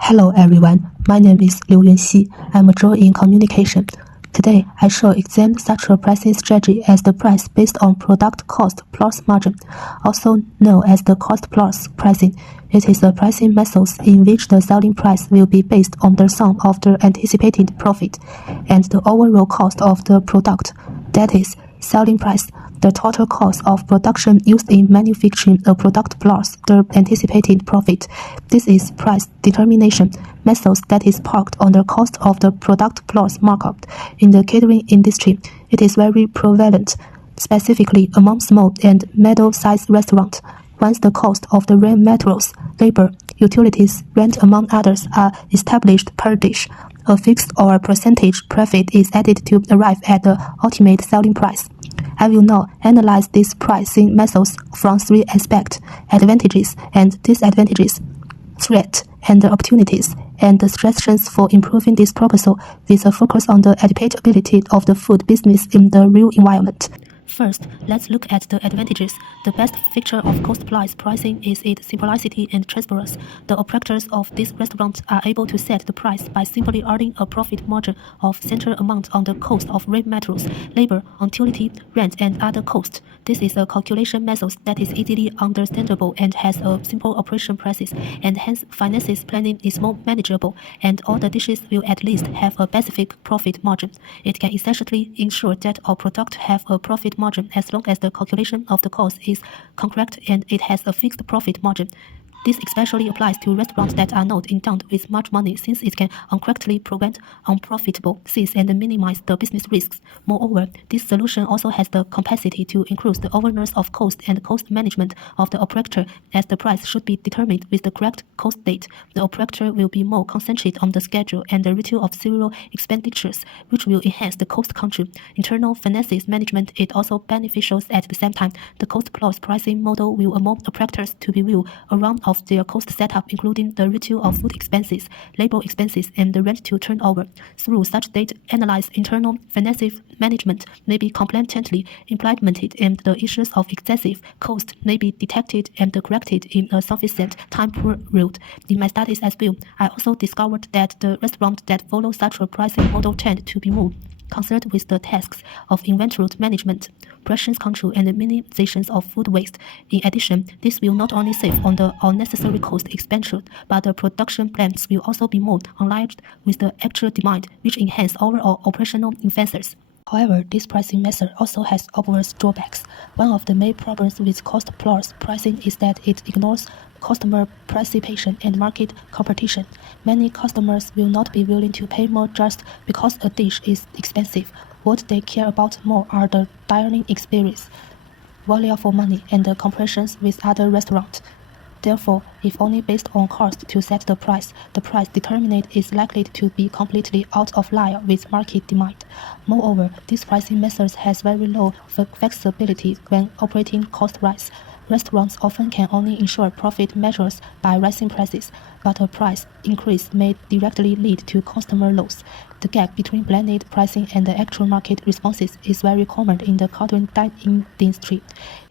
Hello everyone, my name is Liu Yunxi. I'm a Pro in communication. Today, I shall examine such a pricing strategy as the price based on product cost plus margin, also known as the cost plus pricing. It is a pricing method in which the selling price will be based on the sum of the anticipated profit and the overall cost of the product, that is, selling price, the total cost of production used in manufacturing a product plus the anticipated profit. This is price determination method that is parked on the cost of the product plus markup. In the catering industry, it is very prevalent, specifically among small and middle-sized restaurants. Once the cost of the raw materials, labor, utilities, rent among others are established per dish, a fixed or percentage profit is added to arrive at the ultimate selling price. I will now analyze these pricing methods from three aspects: advantages and disadvantages, threats and opportunities, and the suggestions for improving this proposal with a focus on the adaptability of the food business in the real environment. First, let's look at the advantages. The best feature of cost-plus pricing is its simplicity and transparency. The operators of these restaurants are able to set the price by simply adding a profit margin of central amount on the cost of raw materials, labor, utility, rent, and other costs. This is a calculation method that is easily understandable and has a simple operation process, and hence finances planning is more manageable, and all the dishes will at least have a specific profit margin. It can essentially ensure that our product have a profit margin as long as the calculation of the cost is correct and it has a fixed profit margin. This especially applies to restaurants that are not endowed with much money, since it can incorrectly prevent unprofitable sales and minimize the business risks. Moreover, this solution also has the capacity to increase the awareness of cost and cost management of the operator, as the price should be determined with the correct cost date. The operator will be more concentrated on the schedule and the ritual of several expenditures, which will enhance the cost control. Internal finances management is also beneficial at the same time. The cost-plus pricing model will allow operators to be viewed around of their cost setup, including the ratio of food expenses, labor expenses, and the rent to turnover. Through such data analysis, internal financial management may be competently implemented, and the issues of excessive cost may be detected and corrected in a sufficient time period. In my studies as well, I also discovered that the restaurants that follow such a pricing model tend to be more concerned with the tasks of inventory management, portion control, and minimization of food waste. In addition, this will not only save on the unnecessary cost expenditure, but the production plants will also be more aligned with the actual demand, which enhance overall operational efficiency. However, this pricing method also has obvious drawbacks. One of the main problems with cost-plus pricing is that it ignores customer participation and market competition. Many customers will not be willing to pay more just because a dish is expensive. What they care about more are the dining experience, value for money, and the comparisons with other restaurants. Therefore, if only based on cost to set the price determined is likely to be completely out of line with market demand. Moreover, this pricing method has very low flexibility when operating cost rise. Restaurants often can only ensure profit measures by raising prices, but a price increase may directly lead to customer loss. The gap between blended pricing and the actual market responses is very common in the catering dining industry.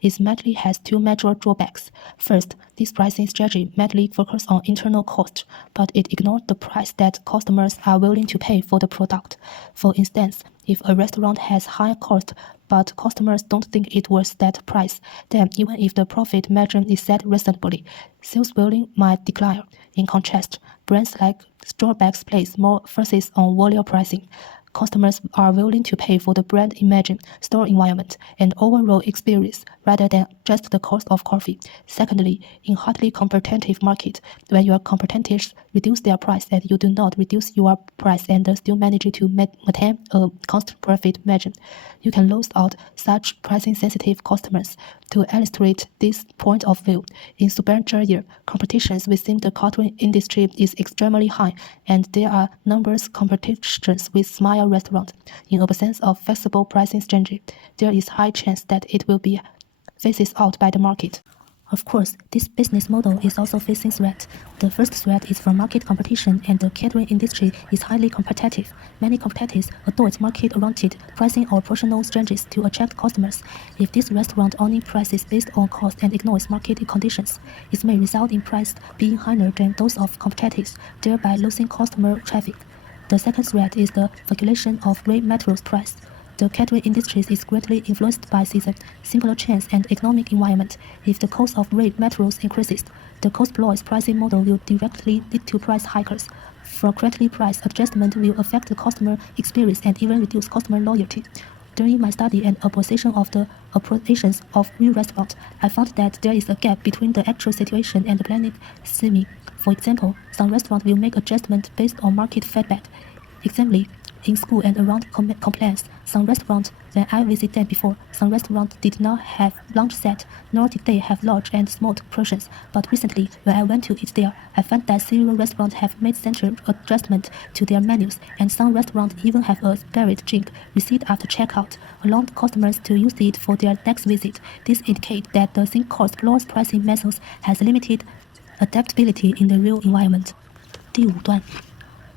It mainly has two major drawbacks. First, this pricing strategy mainly focuses on internal cost, but it ignores the price that customers are willing to pay for the product. For instance, if a restaurant has high cost but customers don't think it worth that price, then even if the profit margin is set reasonably, sales volume might decline. In contrast, brands like Starbucks place more emphasis on value pricing. Customers are willing to pay for the brand image, store environment, and overall experience rather than just the cost of coffee. Secondly, in highly competitive market, when your competitors reduce their price and you do not reduce your price and still manage to maintain a constant profit margin, you can lose out such pricing-sensitive customers. To illustrate this point of view, in Superior, competitions within the catering industry is extremely high, and there are numerous competitions with smaller restaurants. In absence of flexible pricing strategy, there is high chance that it will be phased out by the market. Of course, this business model is also facing threat. The first threat is from market competition, and the catering industry is highly competitive. Many competitors adopt market-oriented pricing or promotional strategies to attract customers. If this restaurant only prices based on cost and ignores market conditions, it may result in price being higher than those of competitors, thereby losing customer traffic. The second threat is the fluctuation of raw materials price. The catering industry is greatly influenced by season, simpler chains, and economic environment. If the cost of raw materials increases, the cost-plus pricing model will directly lead to price hikes. Frequently, price adjustment will affect the customer experience and even reduce customer loyalty. During my study and appreciation of the operations of new restaurants, I found that there is a gap between the actual situation and the planned scheme. For example, some restaurants will make adjustments based on market feedback. Example, in school and around complaints, some restaurants, when I visited them before, some restaurants did not have lunch set, nor did they have large and small portions. But recently, when I went to eat there, I found that several restaurants have made central adjustments to their menus, and some restaurants even have a spirit drink received after checkout, allowing customers to use it for their next visit. This indicates that the same cost-plus pricing methods has limited adaptability in the real environment. 第五段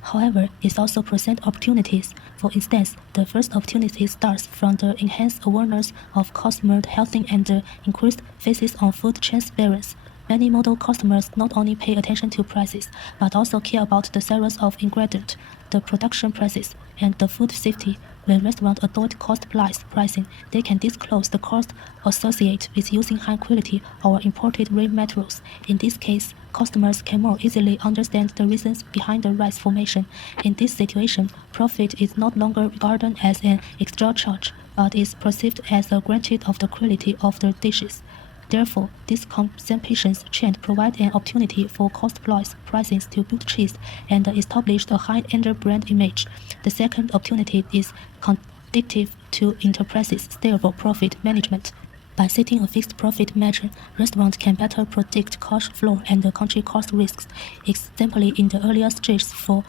However, it also presents opportunities. For instance, the first opportunity starts from the enhanced awareness of customer health and the increased emphasis on food transparency. Many model customers not only pay attention to prices, but also care about the series of ingredients, the production process, and the food safety. When restaurants adopt cost-plus pricing, they can disclose the cost associated with using high-quality or imported raw materials. In this case, customers can more easily understand the reasons behind the rise formation. In this situation, profit is no longer regarded as an extra charge, but is perceived as a granted of the quality of the dishes. Therefore, this compensation chain provides an opportunity for cost-plus pricing to build trust and establish a high-end brand image. The second opportunity is conducive to enterprises' stable profit management. By setting a fixed profit margin, restaurants can better predict cash flow and country cost risks. Example, in the earlier stages for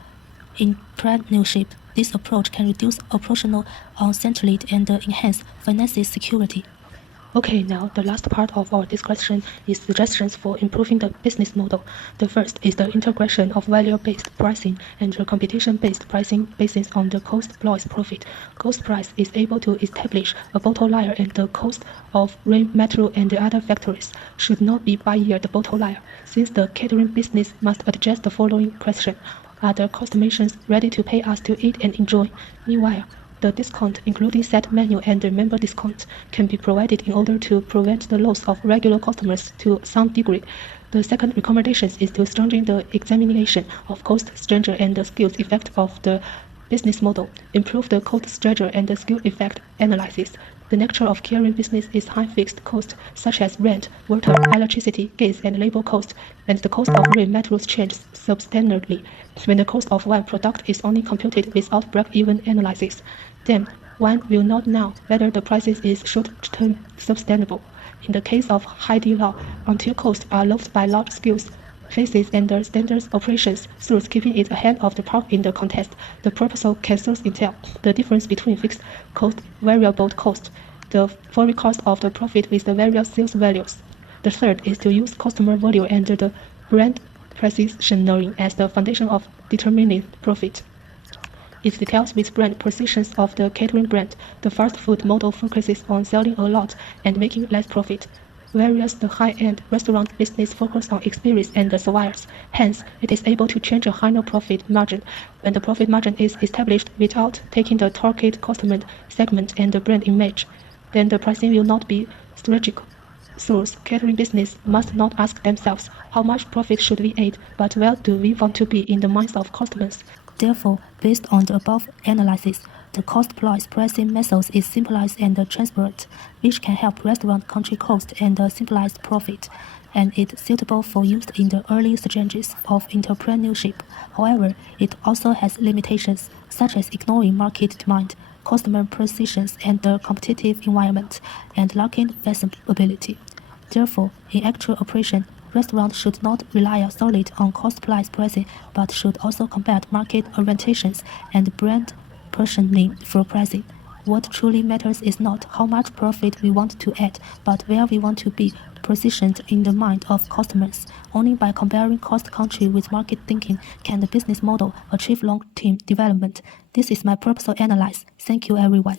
entrepreneurship, this approach can reduce operational uncertainty and enhance financial security. Okay, now the last part of our discussion is suggestions for improving the business model. The first is the integration of value-based pricing and the competition-based pricing based on the cost-plus profit. Cost price is able to establish a bottom line, and the cost of raw material and the other factors should not be by year the bottom line. Since the catering business must address the following question: are the customers ready to pay us to eat and enjoy? Meanwhile, the discount, including set menu and the member discount, can be provided in order to prevent the loss of regular customers to some degree. The second recommendation is to strengthen the examination of cost structure and the skills effect of the business model, improve the cost structure and the skill effect analysis. The nature of catering business is high fixed cost, such as rent, water, electricity, gas, and labor cost, and the cost of raw materials changes substantially. When the cost of one product is only computed without break-even analysis, then one will not know whether the price is short-term sustainable. In the case of Haidilao, until costs are locked by large scales, phases and the standard operations, thus keeping it ahead of the pack in the contest, the proposal can thus entail the difference between fixed cost, variable cost, the forecast of the profit with the various sales values. The third is to use customer value and the brand positioning as the foundation of determining profit. It details with brand positions of the catering brand. The fast food model focuses on selling a lot and making less profit, whereas the high-end restaurant business focuses on experience and the service. Hence, it is able to change a higher profit margin when the profit margin is established without taking the target customer segment and the brand image. Then the pricing will not be strategic. Thus, catering business must not ask themselves how much profit should we add, but where do we want to be in the minds of customers. Therefore, based on the above analysis, the cost-plus pricing method is simplified and transparent, which can help restaurant control cost and simplifies profit, and it's suitable for use in the early stages of entrepreneurship. However, it also has limitations, such as ignoring market demand, customer positions, and the competitive environment, and lacking flexibility. Therefore, in actual operation, restaurants should not rely solely on cost-plus pricing, but should also combat market orientations and brand positioning for pricing. What truly matters is not how much profit we want to add, but where we want to be positioned in the mind of customers. Only by comparing cost country with market thinking can the business model achieve long-term development. This is my proposal analysis. Thank you, everyone.